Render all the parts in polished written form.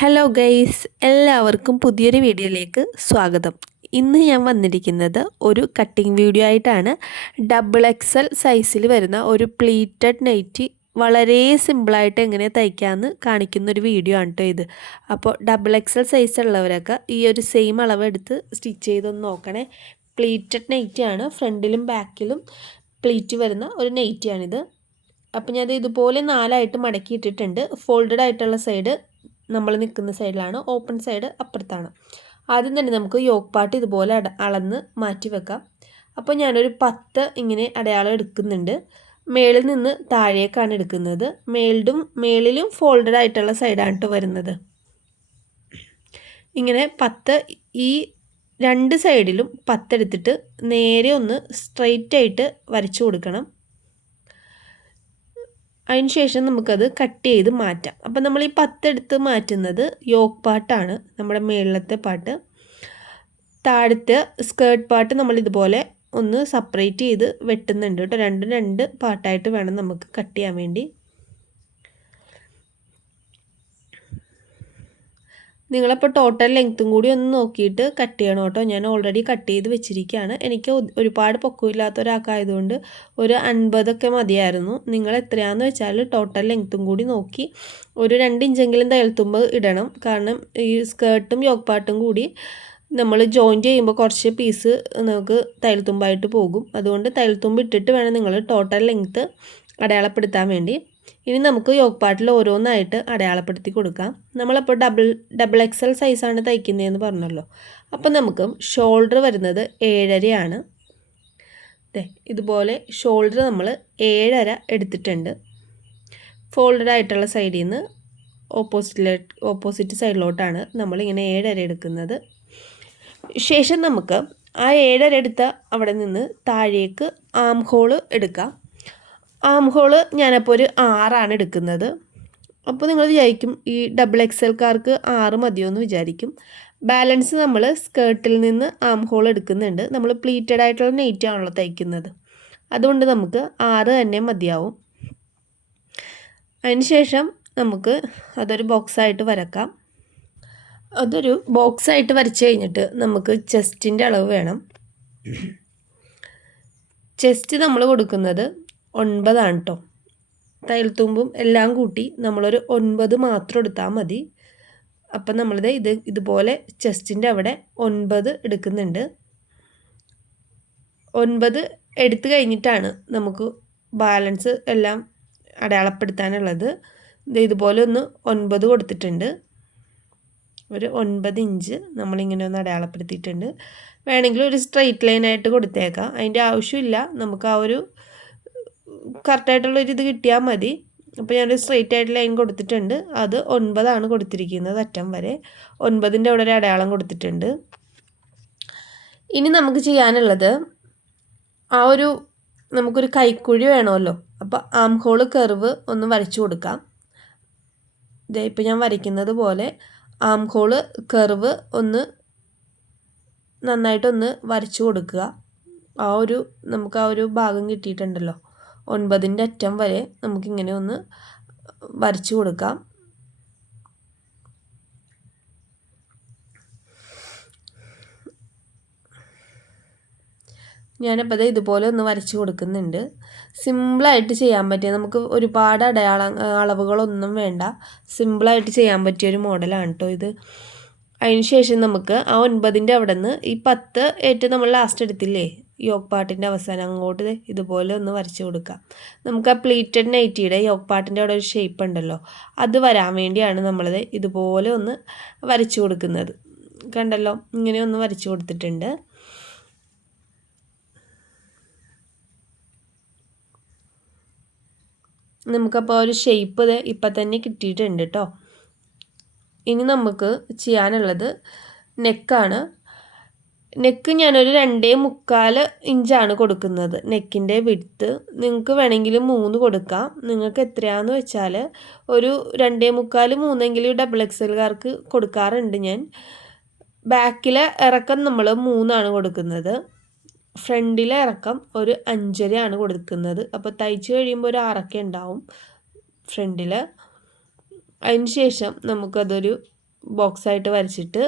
Hello guys, എല്ലാവർക്കും പുതിയൊരു വീഡിയോയിലേക്ക് സ്വാഗതം. ഇന്ന് ഞാൻ വന്നിരിക്കുന്നത് ഒരു കട്ടിംഗ് വീഡിയോ ആയിട്ടാണ്. XXL സൈസിൽ വരുന്ന ഒരു പ്ലീറ്റഡ് നൈറ്റി വളരെ സിമ്പിളായിട്ട് എങ്ങനെ തയ്ക്കാമെന്ന് കാണിക്കുന്നൊരു വീഡിയോ ആണ് കേട്ടോ ഇത്. അപ്പോൾ XXL സൈസ് ഉള്ളവരൊക്കെ ഈ ഒരു സെയിം അളവ് എടുത്ത് സ്റ്റിച്ച് ചെയ്തൊന്ന് നോക്കണേ. പ്ലീറ്റഡ് നൈറ്റിയാണ്, ഫ്രണ്ടിലും ബാക്കിലും പ്ലീറ്റ് വരുന്ന ഒരു നൈറ്റിയാണിത്. അപ്പോൾ ഞാനത് ഇതുപോലെ 4ആയിട്ട് മടക്കി ഇട്ടിട്ടുണ്ട്. ഫോൾഡഡ് ആയിട്ടുള്ള സൈഡ് നമ്മൾ നിൽക്കുന്ന സൈഡിലാണ്, ഓപ്പൺ സൈഡ് അപ്പുറത്താണ്. ആദ്യം തന്നെ നമുക്ക് യോക്ക് പാർട്ട് ഇതുപോലെ അളന്ന് മാറ്റി വെക്കാം. അപ്പോൾ ഞാനൊരു 10 ഇങ്ങനെ അടയാളം എടുക്കുന്നുണ്ട്. മേളിൽ നിന്ന് താഴേക്കാണ് എടുക്കുന്നത്. മേളിലും ഫോൾഡഡ് ആയിട്ടുള്ള സൈഡാണ് കേട്ടോ വരുന്നത്. ഇങ്ങനെ 10 ഈ 2 സൈഡിലും 10 എടുത്തിട്ട് നേരെ ഒന്ന് സ്ട്രെയിറ്റ് ആയിട്ട് വരച്ചു കൊടുക്കണം. അതിനുശേഷം നമുക്കത് കട്ട് ചെയ്ത് മാറ്റാം. അപ്പം നമ്മൾ ഈ 10 എടുത്ത് മാറ്റുന്നത് യോക്ക് പാർട്ടാണ്, നമ്മുടെ മേളിലത്തെ പാർട്ട്. താഴത്തെ സ്കേർട്ട് പാർട്ട് നമ്മൾ ഇതുപോലെ ഒന്ന് സെപ്പറേറ്റ് ചെയ്ത് വെട്ടുന്നുണ്ട് കേട്ടോ. രണ്ടും 2 പാർട്ടായിട്ട് വേണം നമുക്ക് കട്ട് ചെയ്യാൻ വേണ്ടി. നിങ്ങളപ്പോൾ ടോട്ടൽ ലെങ്ത്തും കൂടി ഒന്ന് നോക്കിയിട്ട് കട്ട് ചെയ്യണം കേട്ടോ. ഞാൻ ഓൾറെഡി കട്ട് ചെയ്ത് വെച്ചിരിക്കുകയാണ്. എനിക്ക് ഒരുപാട് പൊക്കമില്ലാത്ത ഒരാൾക്കായതുകൊണ്ട് ഒരു 50 മതിയായിരുന്നു. നിങ്ങൾ എത്രയാണെന്ന് വെച്ചാൽ ടോട്ടൽ ലെങ്ത്തും കൂടി നോക്കി ഒരു 2 ഇഞ്ചെങ്കിലും തയ്യൽത്തുമ്പ് ഇടണം. കാരണം ഈ സ്കേർട്ടും യോക്ക് പാർട്ടും കൂടി നമ്മൾ ജോയിൻറ്റ് ചെയ്യുമ്പോൾ കുറച്ച് പീസ് നമുക്ക് തയ്യൽത്തുമ്പായിട്ട് പോകും. അതുകൊണ്ട് തയ്യൽത്തുമ്പ് ഇട്ടിട്ട് വേണം നിങ്ങൾ ടോട്ടൽ ലെങ്ത്ത് അടയാളപ്പെടുത്താൻ വേണ്ടി. ഇനി നമുക്ക് യോക്ക് പാർട്ടിൽ ഓരോന്നായിട്ട് അടയാളപ്പെടുത്തി കൊടുക്കാം. നമ്മളപ്പോൾ XXL സൈസാണ് തയ്ക്കുന്നതെന്ന് പറഞ്ഞല്ലോ. അപ്പം നമുക്ക് ഷോൾഡർ വരുന്നത് 7.5 ഇതുപോലെ ഷോൾഡർ നമ്മൾ 7.5 എടുത്തിട്ടുണ്ട്. ഫോൾഡഡ് ആയിട്ടുള്ള സൈഡിൽ നിന്ന് ഓപ്പോസിറ്റ് സൈഡിലോട്ടാണ് നമ്മളിങ്ങനെ 7.5 എടുക്കുന്നത്. ശേഷം നമുക്ക് ആ 7.5 എടുത്ത അവിടെ നിന്ന് താഴേക്ക് ആം ഹോള് എടുക്കാം. ആം ഹോള് ഞാനപ്പോൾ ഒരു 6 എടുക്കുന്നത്. അപ്പോൾ നിങ്ങൾ വിചാരിക്കും ഈ XXLക്കാർക്ക് 6 മതിയോ എന്ന് വിചാരിക്കും. ബാലൻസ് നമ്മൾ സ്കേർട്ടിൽ നിന്ന് ആം ഹോൾ എടുക്കുന്നുണ്ട്. നമ്മൾ പ്ലീറ്റഡ് ആയിട്ടുള്ള നെയ്റ്റ് ആണല്ലോ തയ്ക്കുന്നത്, അതുകൊണ്ട് നമുക്ക് 6 തന്നെ മതിയാവും. അതിനുശേഷം നമുക്ക് അതൊരു ബോക്സായിട്ട് വരക്കാം. അതൊരു ബോക്സായിട്ട് വരച്ച് കഴിഞ്ഞിട്ട് നമുക്ക് ചെസ്റ്റിൻ്റെ അളവ് വേണം. ചെസ്റ്റ് നമ്മൾ കൊടുക്കുന്നത് 9 കേട്ടോ. തയ്യൽത്തുമ്പും എല്ലാം കൂട്ടി നമ്മളൊരു 9 മാത്രം എടുത്താൽ മതി. അപ്പം നമ്മളിത് ഇതുപോലെ ചെസ്റ്റിൻ്റെ അവിടെ 9 എടുക്കുന്നുണ്ട്. 9 എടുത്തു കഴിഞ്ഞിട്ടാണ് നമുക്ക് ബാലൻസ് എല്ലാം അടയാളപ്പെടുത്താനുള്ളത്. ഇതുപോലെ ഒന്ന് 9 കൊടുത്തിട്ടുണ്ട്. ഒരു 9 ഇഞ്ച് നമ്മളിങ്ങനെ ഒന്ന് അടയാളപ്പെടുത്തിയിട്ടുണ്ട്. വേണമെങ്കിൽ ഒരു സ്ട്രെയിറ്റ് ലൈനായിട്ട് കൊടുത്തേക്കാം, അതിൻ്റെ ആവശ്യമില്ല. നമുക്ക് ആ ഒരു കറക്റ്റായിട്ടുള്ളൊരു ഇത് കിട്ടിയാൽ മതി. അപ്പോൾ ഞാനൊരു സ്ട്രെയിറ്റ് ആയിട്ട് ലൈൻ കൊടുത്തിട്ടുണ്ട്. അത് 9 കൊടുത്തിരിക്കുന്നത്, അറ്റം വരെ 9ൻ്റെ അവിടെ ഒരു അടയാളം കൊടുത്തിട്ടുണ്ട്. ഇനി നമുക്ക് ചെയ്യാനുള്ളത് നമുക്കൊരു കൈക്കുഴി വേണമല്ലോ. അപ്പോൾ ആം ഹോള് കർവ് ഒന്ന് വരച്ചു കൊടുക്കാം. ഇതേ ഇപ്പോൾ ഞാൻ വരയ്ക്കുന്നത് പോലെ ആം ഹോള് കർവ് ഒന്ന് നന്നായിട്ടൊന്ന് വരച്ചു കൊടുക്കുക. നമുക്ക് ആ ഒരു ഭാഗം കിട്ടിയിട്ടുണ്ടല്ലോ, 9ൻ്റെ അറ്റം വരെ നമുക്കിങ്ങനെ ഒന്ന് വരച്ചു കൊടുക്കാം. ഞാനിപ്പോൾ ഇതുപോലെ ഒന്ന് വരച്ചു കൊടുക്കുന്നുണ്ട്. സിമ്പിളായിട്ട് ചെയ്യാൻ പറ്റിയ, നമുക്ക് ഒരുപാട് അളവുകളൊന്നും വേണ്ട, സിമ്പിളായിട്ട് ചെയ്യാൻ പറ്റിയൊരു മോഡലാണ് കേട്ടോ ഇത്. അതിനുശേഷം നമുക്ക് ആ 9ൻ്റെ അവിടെ നിന്ന് ഈ 10 ഏറ്റവും നമ്മൾ ലാസ്റ്റ് എടുത്തില്ലേ യോക്ക് പാർട്ടിൻ്റെ അവസാനം, അങ്ങോട്ട് ഇതുപോലെ ഒന്ന് വരച്ചു കൊടുക്കാം. നമുക്ക് ആ പ്ലീറ്റഡ് നൈറ്റിയുടെ യോക്ക് പാർട്ടിൻ്റെ അവിടെ ഒരു ഷേപ്പ് ഉണ്ടല്ലോ, അത് വരാൻ വേണ്ടിയാണ് നമ്മളത് ഇതുപോലെ ഒന്ന് വരച്ചു കൊടുക്കുന്നത്. കണ്ടല്ലോ, ഇങ്ങനെ ഒന്ന് വരച്ചു കൊടുത്തിട്ടുണ്ട്. നമുക്കപ്പോൾ ഒരു ഷേപ്പ് ഇപ്പം തന്നെ കിട്ടിയിട്ടുണ്ട് കേട്ടോ. ഇനി നമുക്ക് ചെയ്യാനുള്ളത് നെക്കാണ്. നെക്ക് ഞാനൊരു 2.25 ഇഞ്ചാണ് കൊടുക്കുന്നത് നെക്കിൻ്റെ വിഡ്ത്ത്. നിങ്ങൾക്ക് വേണമെങ്കിൽ 3 കൊടുക്കാം. നിങ്ങൾക്ക് എത്രയാണെന്ന് വെച്ചാൽ ഒരു 2.25 3 XXLകാർക്ക് കൊടുക്കാറുണ്ട് ഞാൻ. ബാക്കിലെ ഇറക്കം നമ്മൾ 3 കൊടുക്കുന്നത്. ഫ്രണ്ടിലെ ഇറക്കം ഒരു 5.5 കൊടുക്കുന്നത്. അപ്പോൾ തയ്ച്ച് കഴിയുമ്പോൾ ഒരു 6 ഉണ്ടാവും ഫ്രണ്ടിൽ. അതിന് ശേഷം നമുക്കതൊരു ബോക്സായിട്ട് വരച്ചിട്ട്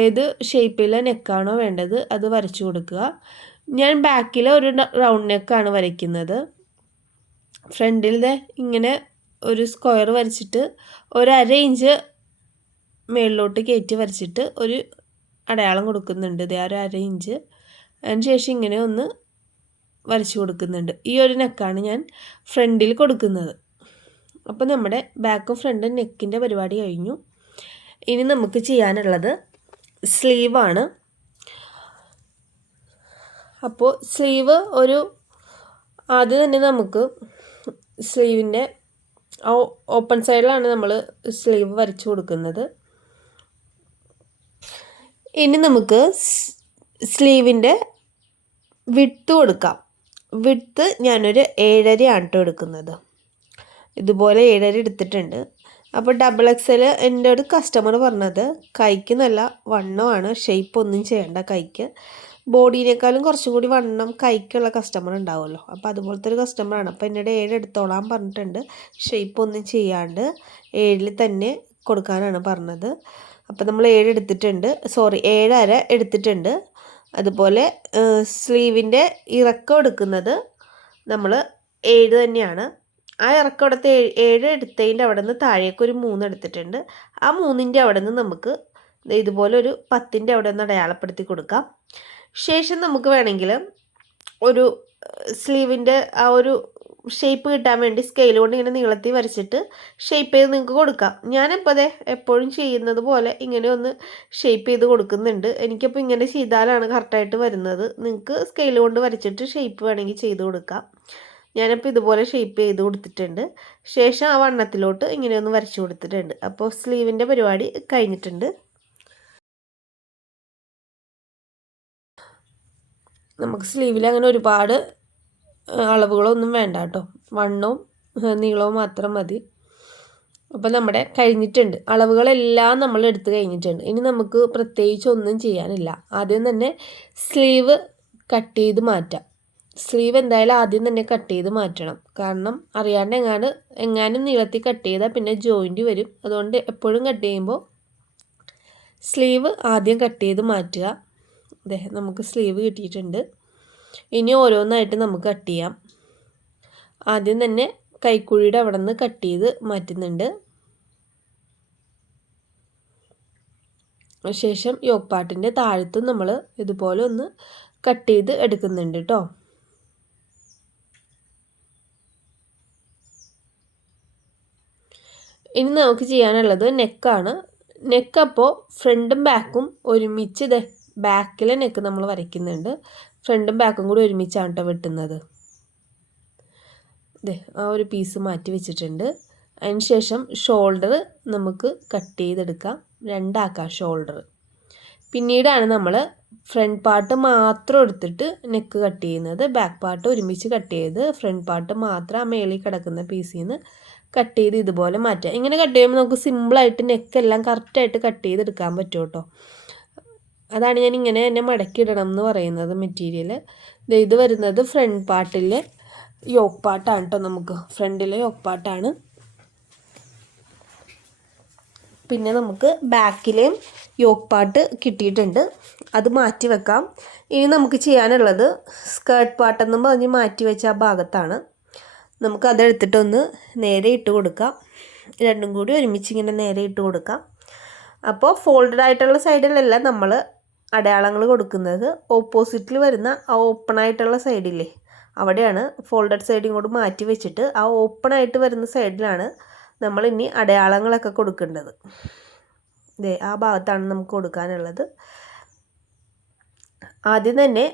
ഏത് ഷേപ്പിലെ നെക്കാണോ വേണ്ടത് അത് വരച്ചു കൊടുക്കുക. ഞാൻ ബാക്കിൽ ഒരു റൗണ്ട് നെക്കാണ് വരയ്ക്കുന്നത്. ഫ്രണ്ടിൽ ഇങ്ങനെ ഒരു സ്ക്വയർ വരച്ചിട്ട് ഒരു 1/2 ഇഞ്ച് മേളിലോട്ട് കയറ്റി വരച്ചിട്ട് ഒരു അടയാളം കൊടുക്കുന്നുണ്ട്. ഇതേ ഒരു 1/2 ഇഞ്ച്. അതിന് ശേഷം ഇങ്ങനെ ഒന്ന് വരച്ചു കൊടുക്കുന്നുണ്ട്. ഈ ഒരു നെക്കാണ് ഞാൻ ഫ്രണ്ടിൽ കൊടുക്കുന്നത്. അപ്പോൾ നമ്മുടെ ബാക്കും ഫ്രണ്ടും നെക്കിൻ്റെ പരിപാടി കഴിഞ്ഞു. ഇനി നമുക്ക് ചെയ്യാനുള്ളത് സ്ലീവാണ്. അപ്പോൾ സ്ലീവ് ആദ്യം തന്നെ നമുക്ക് സ്ലീവിൻ്റെ ഓപ്പൺ സൈഡിലാണ് നമ്മൾ സ്ലീവ് വരച്ചു കൊടുക്കുന്നത്. ഇനി നമുക്ക് സ്ലീവിൻ്റെ വിഡ്ത്ത് കൊടുക്കാം. വിഡ്ത്ത് ഞാനൊരു 7.5 ആണ് കേട്ടോ എടുക്കുന്നത്. ഇതുപോലെ 7.5 എടുത്തിട്ടുണ്ട്. അപ്പോൾ XXL എൻ്റെ ഒരു കസ്റ്റമർ പറഞ്ഞത് കൈക്ക് നല്ല വണ്ണമാണ്, ഷേപ്പ് ഒന്നും ചെയ്യേണ്ട കൈക്ക്. ബോഡീനേക്കാളും കുറച്ചും കൂടി വണ്ണം കൈക്കുള്ള കസ്റ്റമർ ഉണ്ടാവുമല്ലോ. അപ്പോൾ അതുപോലത്തെ ഒരു കസ്റ്റമറാണ്. അപ്പോൾ എന്നോട് 7 എടുത്തോളാൻ പറഞ്ഞിട്ടുണ്ട്. ഷേപ്പ് ഒന്നും ചെയ്യാണ്ട് 7 തന്നെ കൊടുക്കാനാണ് പറഞ്ഞത്. അപ്പോൾ നമ്മൾ 7 എടുത്തിട്ടുണ്ട്, 7.5 എടുത്തിട്ടുണ്ട്. അതുപോലെ സ്ലീവിൻ്റെ ഇറക്കം എടുക്കുന്നത് നമ്മൾ 7 തന്നെയാണ്. ആ ഇറക്കം എടുത്ത് 7 എടുത്തതിൻ്റെ അവിടെ നിന്ന് താഴേക്ക് ഒരു 3 എടുത്തിട്ടുണ്ട്. ആ 3ൻ്റെ അവിടെ നിന്ന് നമുക്ക് ഇതുപോലെ ഒരു 10ൻ്റെ അവിടെ നിന്ന് അടയാളപ്പെടുത്തി കൊടുക്കാം. ശേഷം നമുക്ക് വേണമെങ്കിൽ ഒരു സ്ലീവിൻ്റെ ആ ഒരു ഷേപ്പ് കിട്ടാൻ വേണ്ടി സ്കെയിൽ കൊണ്ട് ഇങ്ങനെ നീളത്തിൽ വരച്ചിട്ട് ഷേപ്പ് ചെയ്ത് നിങ്ങൾക്ക് കൊടുക്കാം. ഞാനിപ്പോൾ എപ്പോഴും ചെയ്യുന്നത് പോലെ ഇങ്ങനെ ഒന്ന് ഷേപ്പ് ചെയ്ത് കൊടുക്കുന്നുണ്ട്. എനിക്കപ്പോൾ ഇങ്ങനെ ചെയ്താലാണ് കറക്റ്റായിട്ട് വരുന്നത്. നിങ്ങൾക്ക് സ്കെയിൽ കൊണ്ട് വരച്ചിട്ട് ഷേപ്പ് വേണമെങ്കിൽ ചെയ്ത് കൊടുക്കാം. ഞാനിപ്പോൾ ഇതുപോലെ ഷേപ്പ് ചെയ്ത് കൊടുത്തിട്ടുണ്ട്. ശേഷം ആ വണ്ണത്തിലോട്ട് ഇങ്ങനെ ഒന്ന് വരച്ചു കൊടുത്തിട്ടുണ്ട്. അപ്പോൾ സ്ലീവിൻ്റെ പരിപാടി കഴിഞ്ഞിട്ടുണ്ട്. നമുക്ക് സ്ലീവിൽ അങ്ങനെ ഒരുപാട് അളവുകളൊന്നും വേണ്ട കേട്ടോ. വണ്ണവും നീളവും മാത്രം മതി. അപ്പോൾ നമ്മുടെ കഴിഞ്ഞിട്ടുണ്ട്. അളവുകളെല്ലാം നമ്മൾ എടുത്ത് കഴിഞ്ഞിട്ടുണ്ട്. ഇനി നമുക്ക് പ്രത്യേകിച്ച് ഒന്നും ചെയ്യാനില്ല. ആദ്യം തന്നെ സ്ലീവ് കട്ട് ചെയ്ത് മാറ്റാം. സ്ലീവ് എന്തായാലും ആദ്യം തന്നെ കട്ട് ചെയ്ത് മാറ്റണം. കാരണം അറിയാണ്ട് എങ്ങാനും നീളത്തിൽ കട്ട് ചെയ്താൽ പിന്നെ ജോയിൻറ്റ് വരും. അതുകൊണ്ട് എപ്പോഴും കട്ട് ചെയ്യുമ്പോൾ സ്ലീവ് ആദ്യം കട്ട് ചെയ്ത് മാറ്റുക. നമുക്ക് സ്ലീവ് കിട്ടിയിട്ടുണ്ട്. ഇനി ഓരോന്നായിട്ട് നമുക്ക് കട്ട് ചെയ്യാം. ആദ്യം തന്നെ കൈക്കുഴിയുടെ അവിടെ നിന്ന് കട്ട് ചെയ്ത് മാറ്റുന്നുണ്ട്. ശേഷം യോക്ക് പാർട്ടിൻ്റെ താഴത്തും നമ്മൾ ഇതുപോലെ ഒന്ന് കട്ട് ചെയ്ത് എടുക്കുന്നുണ്ട് കേട്ടോ. ഇനി നമുക്ക് ചെയ്യാനുള്ളത് നെക്കാണ്. നെക്ക് അപ്പോൾ ഫ്രണ്ടും ബാക്കും ഒരുമിച്ച് ബാക്കിലെ നെക്ക് നമ്മൾ വരയ്ക്കുന്നുണ്ട്. ഫ്രണ്ടും ബാക്കും കൂടി ഒരുമിച്ചാണ് കേട്ടോ വെട്ടുന്നത്. ആ ഒരു പീസ് മാറ്റി വെച്ചിട്ടുണ്ട്. അതിന് ശേഷം ഷോൾഡർ നമുക്ക് കട്ട് ചെയ്തെടുക്കാം. 2 ആക്കാം ഷോൾഡർ. പിന്നീടാണ് നമ്മൾ ഫ്രണ്ട് പാർട്ട് മാത്രം എടുത്തിട്ട് നെക്ക് കട്ട് ചെയ്യുന്നത്. ബാക്ക് പാർട്ട് ഒരുമിച്ച് കട്ട് ചെയ്ത് ഫ്രണ്ട് പാർട്ട് മാത്രം ആ മേളിൽ കിടക്കുന്ന പീസിൽ നിന്ന് കട്ട് ചെയ്ത് ഇതുപോലെ മാറ്റുക. ഇങ്ങനെ കട്ട് ചെയ്യുമ്പോൾ നമുക്ക് സിമ്പിളായിട്ട് നെക്കെല്ലാം കറക്റ്റായിട്ട് കട്ട് ചെയ്തെടുക്കാൻ പറ്റും കേട്ടോ. അതാണ് ഞാൻ ഇങ്ങനെ തന്നെ മടക്കിയിടണം എന്ന് പറയുന്നത്. മെറ്റീരിയൽ ഇത് വരുന്നത് ഫ്രണ്ട് പാർട്ടിലെ യോക്ക് പാർട്ടാണ് കേട്ടോ. നമുക്ക് ഫ്രണ്ടിലെ യോക്ക് പാർട്ടാണ്. പിന്നെ നമുക്ക് ബാക്കിലെയും യോക്ക് പാർട്ട് കിട്ടിയിട്ടുണ്ട്. അത് മാറ്റി വെക്കാം. ഇനി നമുക്ക് ചെയ്യാനുള്ളത് സ്കേർട്ട് പാർട്ടെന്നും പറഞ്ഞ് മാറ്റി വെച്ച ആ ഭാഗത്താണ്. നമുക്ക് അതെടുത്തിട്ടൊന്ന് നേരെ ഇട്ട് കൊടുക്കാം. രണ്ടും കൂടി ഒരുമിച്ച് ഇങ്ങനെ നേരെ ഇട്ട് കൊടുക്കാം. അപ്പോൾ ഫോൾഡഡ് ആയിട്ടുള്ള സൈഡിലല്ല നമ്മൾ അടയാളങ്ങൾ കൊടുക്കുന്നത്. ഓപ്പോസിറ്റിൽ വരുന്ന ആ ഓപ്പൺ ആയിട്ടുള്ള സൈഡില്ലേ, അവിടെയാണ് ഫോൾഡഡ് സൈഡ് ഇങ്ങോട്ട് മാറ്റി വെച്ചിട്ട് ആ ഓപ്പൺ ആയിട്ട് വരുന്ന സൈഡിലാണ് നമ്മൾ ഇനി അടയാളങ്ങളൊക്കെ കൊടുക്കേണ്ടത്. ആ ഭാഗത്താണ് നമുക്ക് കൊടുക്കാനുള്ളത്. ആദ്യം തന്നെ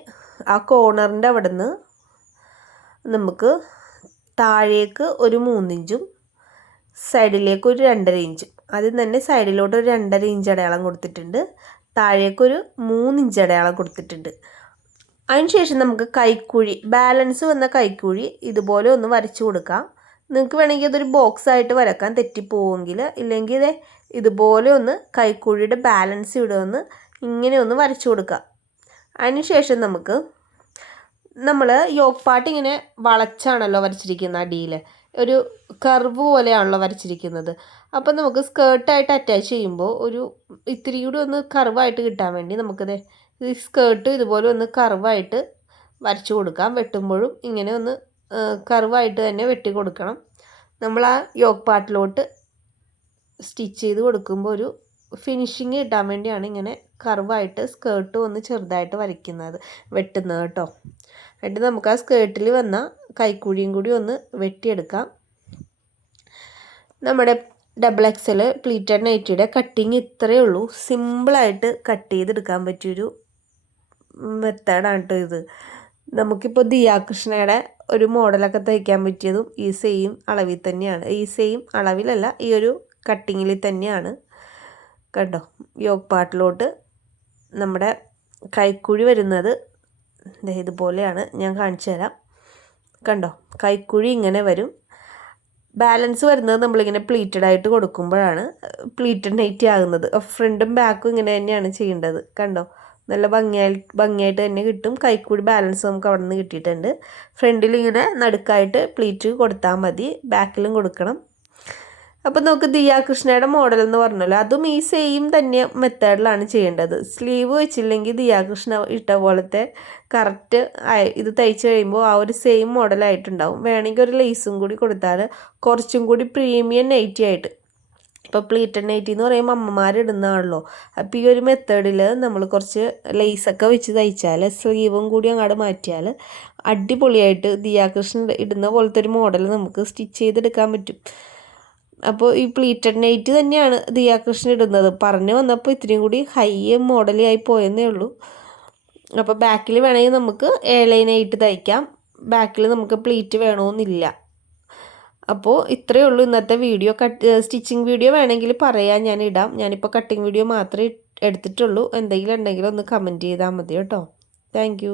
ആ കോർണറിൻ്റെ അവിടെ നിന്ന് നമുക്ക് താഴേക്ക് ഒരു 3 ഇഞ്ചും സൈഡിലേക്ക് ഒരു 2.5 ഇഞ്ചും. ആദ്യം തന്നെ സൈഡിലോട്ട് ഒരു 2.5 ഇഞ്ച് അടയാളം കൊടുത്തിട്ടുണ്ട്. താഴേക്കൊരു 3 ഇഞ്ച് അടയാളം കൊടുത്തിട്ടുണ്ട്. അതിനുശേഷം നമുക്ക് കൈക്കുഴി, ബാലൻസ് വന്ന കൈക്കുഴി ഇതുപോലെ ഒന്ന് വരച്ചു കൊടുക്കാം. നിങ്ങൾക്ക് വേണമെങ്കിൽ അതൊരു ബോക്സ് ആയിട്ട് വരക്കാൻ തെറ്റിപ്പോവെങ്കിൽ, ഇല്ലെങ്കിൽ ഇതുപോലെ ഒന്ന് കൈക്കുഴിയുടെ ബാലൻസ് ഇടുമെന്ന് ഇങ്ങനെ ഒന്ന് വരച്ചു കൊടുക്കാം. അതിനുശേഷം നമ്മൾ യോക്ക് പാർട്ട് ഇങ്ങനെ വളച്ചാണല്ലോ വരച്ചിരിക്കുന്നത്. അടിയിൽ ഒരു കർവ് പോലെയാണല്ലോ വരച്ചിരിക്കുന്നത്. അപ്പോൾ നമുക്ക് സ്കേർട്ടായിട്ട് അറ്റാച്ച് ചെയ്യുമ്പോൾ ഒരു ഇത്തിരി കൂടി ഒന്ന് കർവായിട്ട് കിട്ടാൻ വേണ്ടി നമുക്കിത് ഈ സ്കേർട്ട് ഇതുപോലെ ഒന്ന് കർവായിട്ട് വരച്ചു കൊടുക്കാം. വെട്ടുമ്പോഴും ഇങ്ങനെ ഒന്ന് കർവായിട്ട് തന്നെ വെട്ടി കൊടുക്കണം. നമ്മൾ ആ യോക്ക് പാർട്ടിലോട്ട് സ്റ്റിച്ച് ചെയ്ത് കൊടുക്കുമ്പോൾ ഒരു ഫിനിഷിങ് കിട്ടാൻ വേണ്ടിയാണ് ഇങ്ങനെ കർവായിട്ട് സ്കേർട്ട് ഒന്ന് ചെറുതായിട്ട് വെട്ടുന്നത് കേട്ടോ. എന്നിട്ട് നമുക്ക് ആ സ്കേർട്ടിൽ വന്ന കൈക്കുഴിയും കൂടി ഒന്ന് വെട്ടിയെടുക്കാം. നമ്മുടെ XXL പ്ലീറ്റഡ് നൈറ്റിയുടെ കട്ടിങ് ഇത്രയേ ഉള്ളൂ. സിമ്പിളായിട്ട് കട്ട് ചെയ്തെടുക്കാൻ പറ്റിയൊരു മെത്തേഡാണ് കേട്ടോ ഇത്. നമുക്കിപ്പോൾ ദിയാകൃഷ്ണയുടെ ഒരു മോഡലൊക്കെ തയ്ക്കാൻ പറ്റിയതും ഈ സെയിം അളവിൽ തന്നെയാണ്. ഈ സെയിം അളവിലല്ല, ഈ ഒരു കട്ടിങ്ങിൽ തന്നെയാണ്. കണ്ടോ, യോക്ക് പാർട്ടിലോട്ട് നമ്മുടെ കൈക്കുഴി വരുന്നത് ഇതുപോലെയാണ്. ഞാൻ കാണിച്ചു തരാം. കണ്ടോ, കൈക്കുഴി ഇങ്ങനെ വരും. ബാലൻസ് വരുന്നത് നമ്മളിങ്ങനെ പ്ലീറ്റഡ് ആയിട്ട് കൊടുക്കുമ്പോഴാണ് പ്ലീറ്റഡ് നൈറ്റി ആകുന്നത്. ഫ്രണ്ടും ബാക്കും ഇങ്ങനെ തന്നെയാണ് ചെയ്യേണ്ടത്. കണ്ടോ, നല്ല ഭംഗിയായിട്ട് തന്നെ കിട്ടും. കൈക്കൂടി ബാലൻസ് നമുക്ക് അവിടെ നിന്ന് കിട്ടിയിട്ടുണ്ട്. ഫ്രണ്ടിൽ ഇങ്ങനെ നടുക്കായിട്ട് പ്ലീറ്റ് കൊടുത്താൽ മതി, ബാക്കിലും കൊടുക്കണം. അപ്പം നമുക്ക് ദിയാകൃഷ്ണയുടെ മോഡൽ എന്ന് പറഞ്ഞല്ലോ, അതും ഈ സെയിം തന്നെ മെത്തേഡിലാണ് ചെയ്യേണ്ടത്. സ്ലീവ് വെച്ചില്ലെങ്കിൽ ദിയാകൃഷ്ണ ഇട്ട പോലത്തെ കറക്റ്റ് ഇത് തയ്ച്ച് കഴിയുമ്പോൾ ആ ഒരു സെയിം മോഡലായിട്ടുണ്ടാവും. വേണമെങ്കിൽ ഒരു ലേസും കൂടി കൊടുത്താൽ കുറച്ചും കൂടി പ്രീമിയം നൈറ്റി ആയിട്ട്. ഇപ്പോൾ പ്ലീറ്റഡ് നൈറ്റി എന്ന് പറയുമ്പോൾ അമ്മമാരിടുന്നതാണല്ലോ. അപ്പോൾ ഈ ഒരു മെത്തേഡിൽ നമ്മൾ കുറച്ച് ലേസൊക്കെ വെച്ച് തയ്ച്ചാൽ, സ്ലീവും കൂടി അങ്ങോട്ട് മാറ്റിയാൽ അടിപൊളിയായിട്ട് ദിയാകൃഷ്ണൻ ഇടുന്ന പോലത്തെ ഒരു മോഡൽ നമുക്ക് സ്റ്റിച്ച് ചെയ്തെടുക്കാൻ പറ്റും. അപ്പോൾ ഈ പ്ലീറ്റഡ് നൈറ്റ് തന്നെയാണ് ദിയാകൃഷ്ണൻ ഇടുന്നത്. പറഞ്ഞു വന്നപ്പോൾ ഇത്രയും കൂടി ഹൈ മോഡലായി പോയെന്നേ ഉള്ളൂ. അപ്പോൾ ബാക്കിൽ വേണമെങ്കിൽ നമുക്ക് എയർലൈനായിട്ട് തയ്ക്കാം. ബാക്കിൽ നമുക്ക് പ്ലീറ്റ് വേണമെന്നില്ല. അപ്പോൾ ഇത്രയേ ഉള്ളൂ ഇന്നത്തെ വീഡിയോ. സ്റ്റിച്ചിങ് വീഡിയോ വേണമെങ്കിൽ പറയാൻ ഞാൻ ഇടാം. ഞാനിപ്പോൾ കട്ടിങ് വീഡിയോ മാത്രമേ എടുത്തിട്ടുള്ളൂ. എന്തെങ്കിലും ഉണ്ടെങ്കിൽ ഒന്ന് കമൻറ്റ് ചെയ്താൽ മതി കേട്ടോ. താങ്ക്